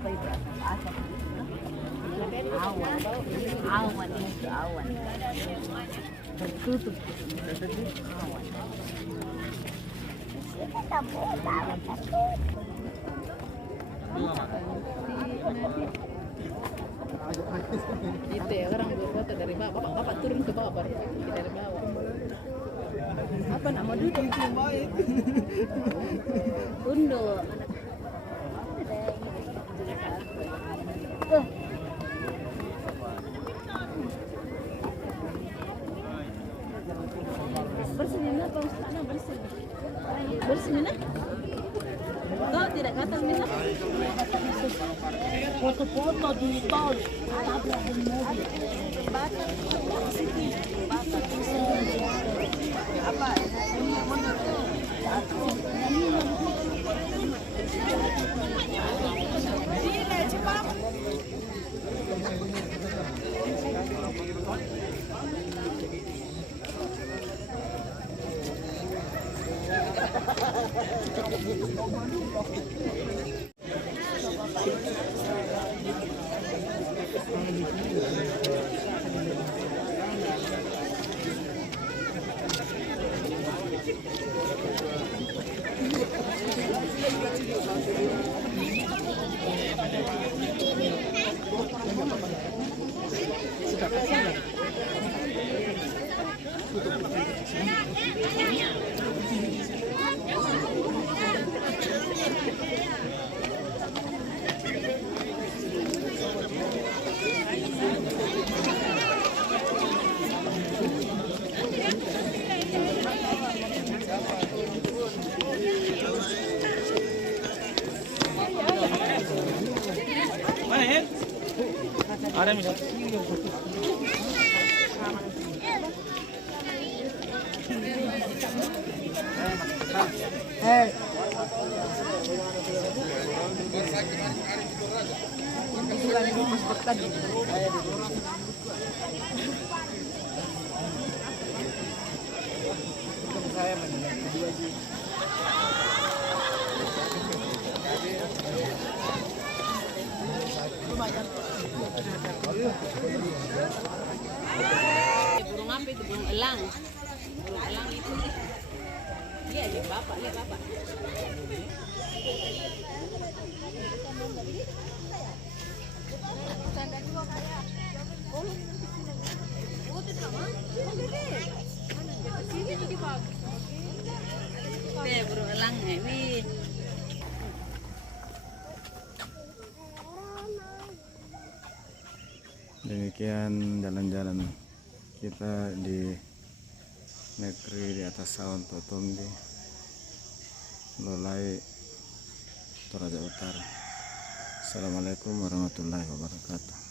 Awan, awan itu awan. Tertutup, awan. Itu ya orang berfoto dari bawah, bapak turun ke bawah baru dari bawah. Apa nama duduk? Undo. Bersihnya apa Ustazah bersih? Bersihnya? Kau tidak kata mina? Foto-foto di tol, ada di mobil. Apa? Ada nih. Burung apa itu? Burung elang. Burung elang itu. Iya, lihat bapak, lihat bapak. Burung elang ini. Demikian jalan-jalan kita di negeri di atas Sawan Totombi, Lolai, Toraja Utara. Assalamualaikum warahmatullahi wabarakatuh.